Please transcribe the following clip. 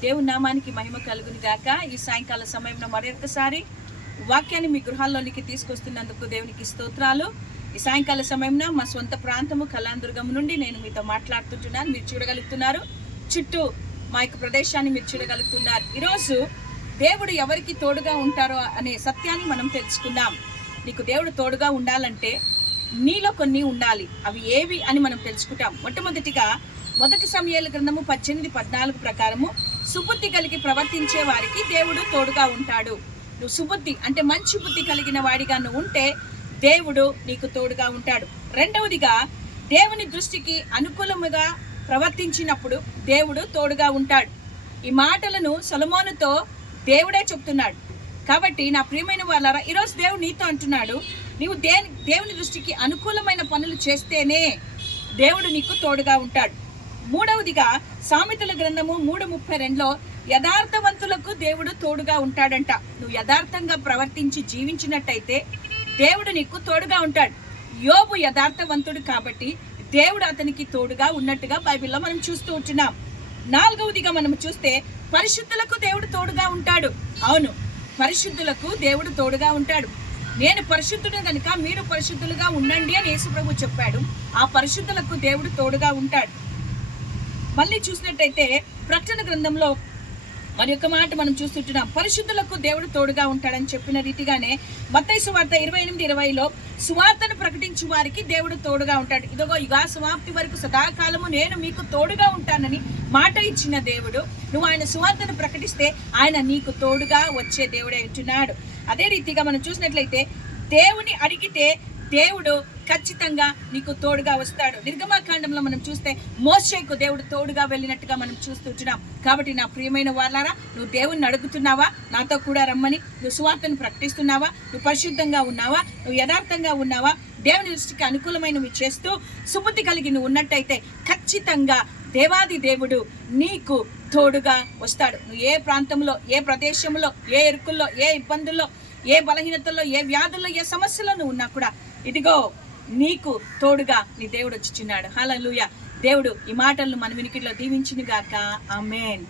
దేవుని నామానికి మహిమ కలుగుని గాక. ఈ సాయంకాల సమయంలో మరొకసారి వాక్యాన్ని మీ గృహాల్లోనికి తీసుకొస్తున్నందుకు దేవునికి స్తోత్రాలు. ఈ సాయంకాల సమయంలో మా సొంత ప్రాంతము కళాందుర్గం నుండి నేను మీతో మాట్లాడుతుంటున్నాను. మీరు చూడగలుగుతున్నారు. చుట్టూ మా యొక్క ప్రదేశాన్ని మీరు చూడగలుగుతున్నారు. ఈరోజు దేవుడు ఎవరికి తోడుగా ఉంటారో అనే సత్యాన్ని మనం తెలుసుకుందాం. నీకు దేవుడు తోడుగా ఉండాలంటే నీలో కొన్ని ఉండాలి. అవి ఏవి అని మనం తెలుసుకుంటాం. మొట్టమొదటిగా మొదటి సమయాల గ్రంథము పద్దెనిమిది పద్నాలుగు ప్రకారము సుబుద్ధి కలిగి ప్రవర్తించే వారికి దేవుడు తోడుగా ఉంటాడు. నువ్వు సుబుద్ధి అంటే మంచి బుద్ధి కలిగిన వాడిగా నువ్వు ఉంటే దేవుడు నీకు తోడుగా ఉంటాడు. రెండవదిగా దేవుని దృష్టికి అనుకూలముగా ప్రవర్తించినప్పుడు దేవుడు తోడుగా ఉంటాడు. ఈ మాటలను సొలమోనుతో దేవుడే చెప్తున్నాడు. కాబట్టి నా ప్రియమైన వాళ్ళారా ఈరోజు దేవుడు నీతో అంటున్నాడు నీవు దేని దేవుని దృష్టికి అనుకూలమైన పనులు చేస్తేనే దేవుడు నీకు తోడుగా ఉంటాడు. మూడవదిగా సామెతల గ్రంథము మూడు ముప్పై రెండులో యథార్థవంతులకు దేవుడు తోడుగా ఉంటాడంట. నువ్వు యథార్థంగా ప్రవర్తించి జీవించినట్టయితే దేవుడు నీకు తోడుగా ఉంటాడు. యోబు యథార్థవంతుడు కాబట్టి దేవుడు అతనికి తోడుగా ఉన్నట్టుగా బైబిల్లో మనం చూస్తూ ఉంటున్నాం. నాలుగవదిగా మనం చూస్తే పరిశుద్ధులకు దేవుడు తోడుగా ఉంటాడు. అవును పరిశుద్ధులకు దేవుడు తోడుగా ఉంటాడు. నేను పరిశుద్ధుడు కనుక మీరు పరిశుద్ధులుగా ఉండండి అని యేసుప్రభు చెప్పాడు. ఆ పరిశుద్ధులకు దేవుడు తోడుగా ఉంటాడు. మళ్ళీ చూసినట్టయితే ప్రకటన గ్రంథంలో మరి యొక్క మాట మనం చూస్తుంటున్నాం. పరిశుద్ధులకు దేవుడు తోడుగా ఉంటాడని చెప్పిన రీతిగానే మత్తై సువార్త ఇరవై ఎనిమిది ఇరవైలో సువార్తను ప్రకటించు వారికి దేవుడు తోడుగా ఉంటాడు. ఇదిగో యుగా సమాప్తి వరకు సదాకాలము నేను మీకు తోడుగా ఉంటానని మాట ఇచ్చిన దేవుడు. నువ్వు ఆయన సువార్తను ప్రకటిస్తే ఆయన నీకు తోడుగా వచ్చే దేవుడే ఉంటున్నాడు అదే రీతిగా మనం చూసినట్లయితే దేవుని అడిగితే దేవుడు ఖచ్చితంగా నీకు తోడుగా వస్తాడు. నిర్గమాకాండంలో మనం చూస్తే మోసేకు దేవుడు తోడుగా వెళ్ళినట్టుగా మనం చూస్తుంటున్నాం కాబట్టి నా ప్రియమైన వాళ్ళారా నువ్వు దేవుణ్ణి అడుగుతున్నావా? నాతో కూడా రమ్మని. నువ్వు సువార్తను ప్రకటిస్తున్నావా? నువ్వు పరిశుద్ధంగా ఉన్నావా? నువ్వు యథార్థంగా ఉన్నావా? దేవుని దృష్టికి అనుకూలమైనవి చేస్తూ సుబుద్ధి కలిగి నువ్వు ఉన్నట్టయితే ఖచ్చితంగా దేవాది దేవుడు నీకు తోడుగా వస్తాడు. నువ్వు ఏ ప్రాంతంలో ఏ ప్రదేశంలో ఏ ఇరుకుల్లో ఏ ఇబ్బందుల్లో ఏ బలహీనతల్లో ఏ వ్యాధుల్లో ఏ సమస్యలో నువ్వు ఉన్నా కూడా ఇదిగో నీకు తోడుగా నీ దేవుడు వచ్చిచున్నాడు లూయ దేవుడు ఈ మాటలను మన వినికిట్లో దీవించును గాక ఆమేన్.